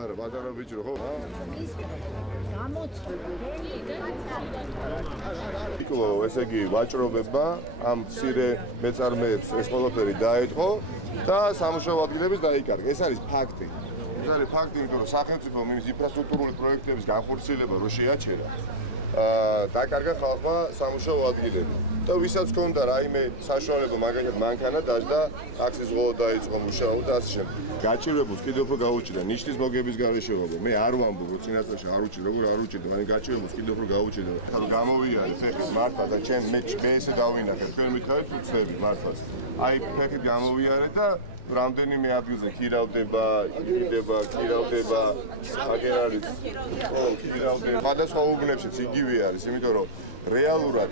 არა, ბატონო ბიჭო, ხო? იკლო, ესე იგი, ვაჭრობებმა ამ მცირე მეწარმეებს ეს ყველაფერი დაეწყო და სამუშაო ადგილების დაიკარგა. ეს არის ფაქტი. ეს არის ფაქტი, იმიტომ რომ სახელმწიფომ იმის ინფრასტრუქტურული პროექტების განხორციელება რო შეაჩერა, დაკარგა ხალხმა სამუშაო ადგილები. და ვისაც ჰქონდა რაიმე საშუალება, მაგალითად მანქანა დაждდა, ტაქსის ღოლო დაიწყო მუშაობა და ასე შემდეგ. გაჭირებულს კიდევ უფრო გაუჭირდა ნიშნის მოგების გარეშეობა. მე არ ვამბობ, რომ წინასწარში არ უჭირდა, როგორ არ უჭირდა, მაგრამ გაჭირებულს კიდევ უფრო გაუჭირდა. ხა გამოვიარე ფეხით მართლა და მე ესე დავინახე, თქვენ მითხარით უცნები მართლაც. აი ფეხით გამოვიარე და რამდენიმე ადგილზე ქირავდება, ქირავდება, აგერ არის. ო, ქირავდება. სხვადასხვა უბნებშიც იგივე არის, იმიტომ რომ რეალურად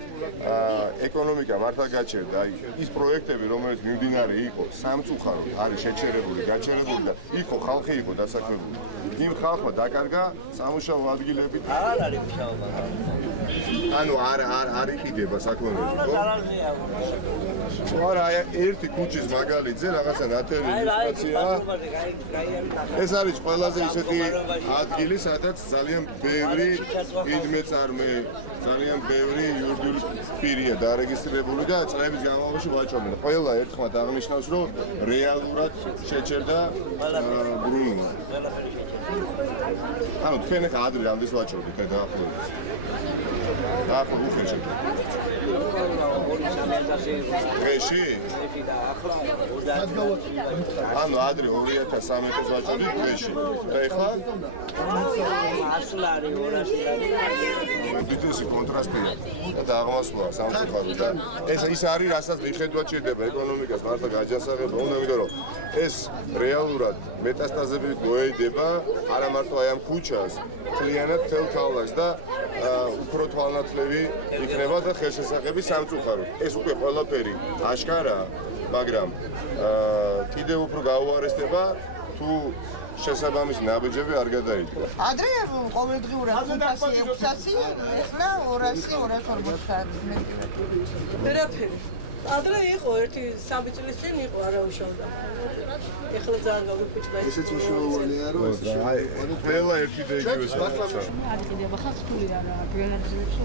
ეკონომიკა მართლა გაჩერდა. აი ის პროექტები, რომელიც მიმდინარე იყო, სამწუხაროდ არის შეჩერებული, გაჩერებული და იყო ხალხი იყო დასაქმებული. იმ ხალხმა დაკარგა სამუშაო ადგილები. არ არის მუშაობა. ანუ არ იყიდება საქმეები, ხო? არა, ერთი ქუჩის მაგალითზე რაღაცა ნათელი ილუსტრაციაა. ეს არის ყველაზე ისეთი ადგილი, სადაც ძალიან ბევრი დიდმეწარმე, ძალიან ბევრი იურიდიული პირია დარეგისტრირებული და წლების განმავლობაში ვაჭრობენ. ყველა ერთხმად აღნიშნავს, რომ რეალურად შეჩერდა ბრუნვა. ანუ თქვენ ახლა ადრე რამდენს ვაჭრობთ და დაახლოებით? დაახლოებით უხეში. დღეში? ანუ ადრე 2300-ს ვაჭრობთ დღეში. და ეხლა? 100 ლარი, 200 ლარი. დიდესი კონტრასტია და დაღმასვლა სამწუხაროდ და ის არის, რასაც მიხედვა ჭირდება ეკონომიკას მართლა გაჯანსაღება უნდა, იმიტომ რომ ეს რეალურად მეტასტაზებით მოედება არა მარტო აი ამ ქუჩას, მთლიანად მთელ ქალაქს და უფრო თვალნათლივი იქნება და ხელშესახები სამწუხაროდ. ეს უკვე ყველაფერი აშკარაა, მაგრამ კიდევ უფრო გაუარესდება თუ შესაბამისი ნაბიჯები არ გადაიდგა. ადრე ყოველდღიურად 500-600, ეხლა 200-250 მეტი. ვერაფერი. ადრე იყო ერთი 3 წლის წინ იყო არავიშავდა. ეხლა ძალიან გავიფუჭდა. ესეც მნიშვნელოვანია რომ აი ყველა ერთი და იგივე არ იყიდება ხალხს ფული არა გვიანაძეებს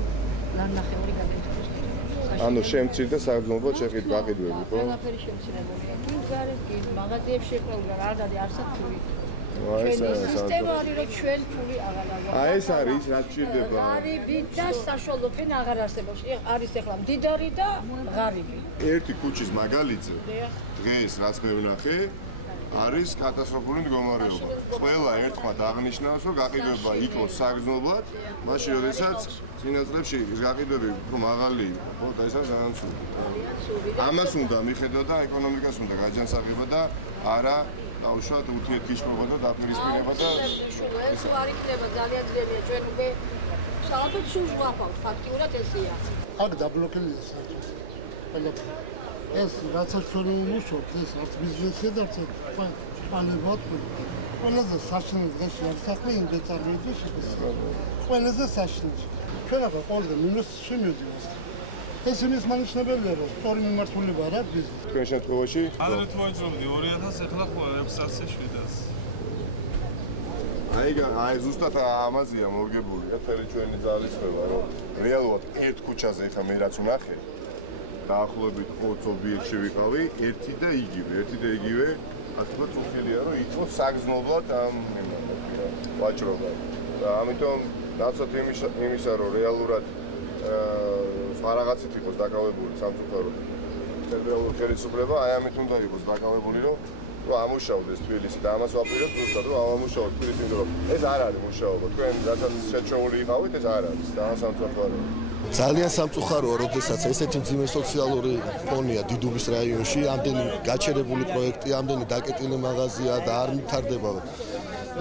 ნახევარი გადაიხდეს. ანუ შემცირდა საგრძნობლად შეყიდვა გაყიდვები, ხო? ყველაფერი შემცირებულია. გულგარეთ კი მაღაზიებში შეყრდნა არ გადი არსად ფული. სისტემა არის რომ ჩვენ ფული აღარ აღარ. აი ეს არის რაც ჭირდება. ღარიბი და საშუალო ფენა აღარ არსებობს. არის ახლა მდიდარი და ღარიბი. ერთი ქუჩის მაგალითზე დღეს რაც მე ვნახე არის კატასტროფული მდგომარეობა. ყველა ერთხმად აღნიშნავს, რომ გაყიდვება იყოს საგრძნობლად, მაშინ როდესაც წინა წლებში გაყიდვები უფრო მაღალი იყო, ხო, და ეს არის ძალიან ცუდი. ამას უნდა მიხედვა და ეკონომიკას უნდა გაჯანსაღება და არა დაუშვათ ურთიერთგიშრობა და დაპირისპირება და ეს არ იქნება ძალიან ძლიერი ჩვენ უკვე საერთოდ სულ ვაფავთ ფაქტიურად ესეა. აქ დაბლოკებულია საერთოდ. ყველაფერი. ეს რაც ჩვენ ვუშავთ, ეს რაც ბიზნესი და პანებად ყველაზე საშინელი დღეში არის საქმე იმ მეწარმეების შესაძლებლობა. ყველაზე საშინელი. ჩვენ ახლა ყოველდღე მინუსში მივდივართ. ეს იმის მანიშნებელია, რომ სწორი მიმართულება არ აქვს ბიზნესს. თქვენ შემთხვევაში ადრე თუ ვაჭრობდი 2000, ეხლა ხო 600-700. აი ზუსტად ამაზეა მორგებული და მთელი ჩვენი ძალისხმევა, რომ რეალურად ერთ ქუჩაზე ხა მე რაც ვნახე დაახლოებით 20 ობიექტში ვიყავი, ერთი და იგივე, ასე ვთქვათ, უხელია, რომ იყოს საგრძნობლად ამ ვაჭრობა. და ამიტომ ნაცოთ იმისა, რომ რეალურად სხვა რაღაცით იყოს დაკავებული სამწუხაროდ ფედერალური ხელისუფლება, აი ამით უნდა იყოს დაკავებული, რომ ამუშავდეს თბილისი და ამას ვაპირებ ზუსტად, რომ ამუშავოთ თბილისი, იმიტომ რომ ეს არ არის მუშაობა. თქვენ რასაც შეჩეული იყავით, ეს არ არის და სამწუხაროა. ძალიან სამწუხაროა, როდესაც ესეთი მძიმე სოციალური ფონია დიდუბის რაიონში, ამდენი გაჩერებული პროექტი, ამდენი დაკეტილი მაღაზია და არ მithარდება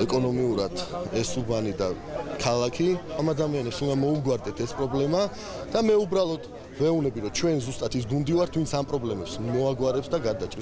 ეკონომიურად ეს უბანი და ქალაქი. ამ ადამიანებს უნდა მოუგვარდეთ ეს პრობლემა და მე უბრალოდ ვეუბნები, რომ ჩვენ ზუსტად ის გუნდი ვართ, ვინც ამ პრობლემებს მოაგვარებს და გადაჭრით.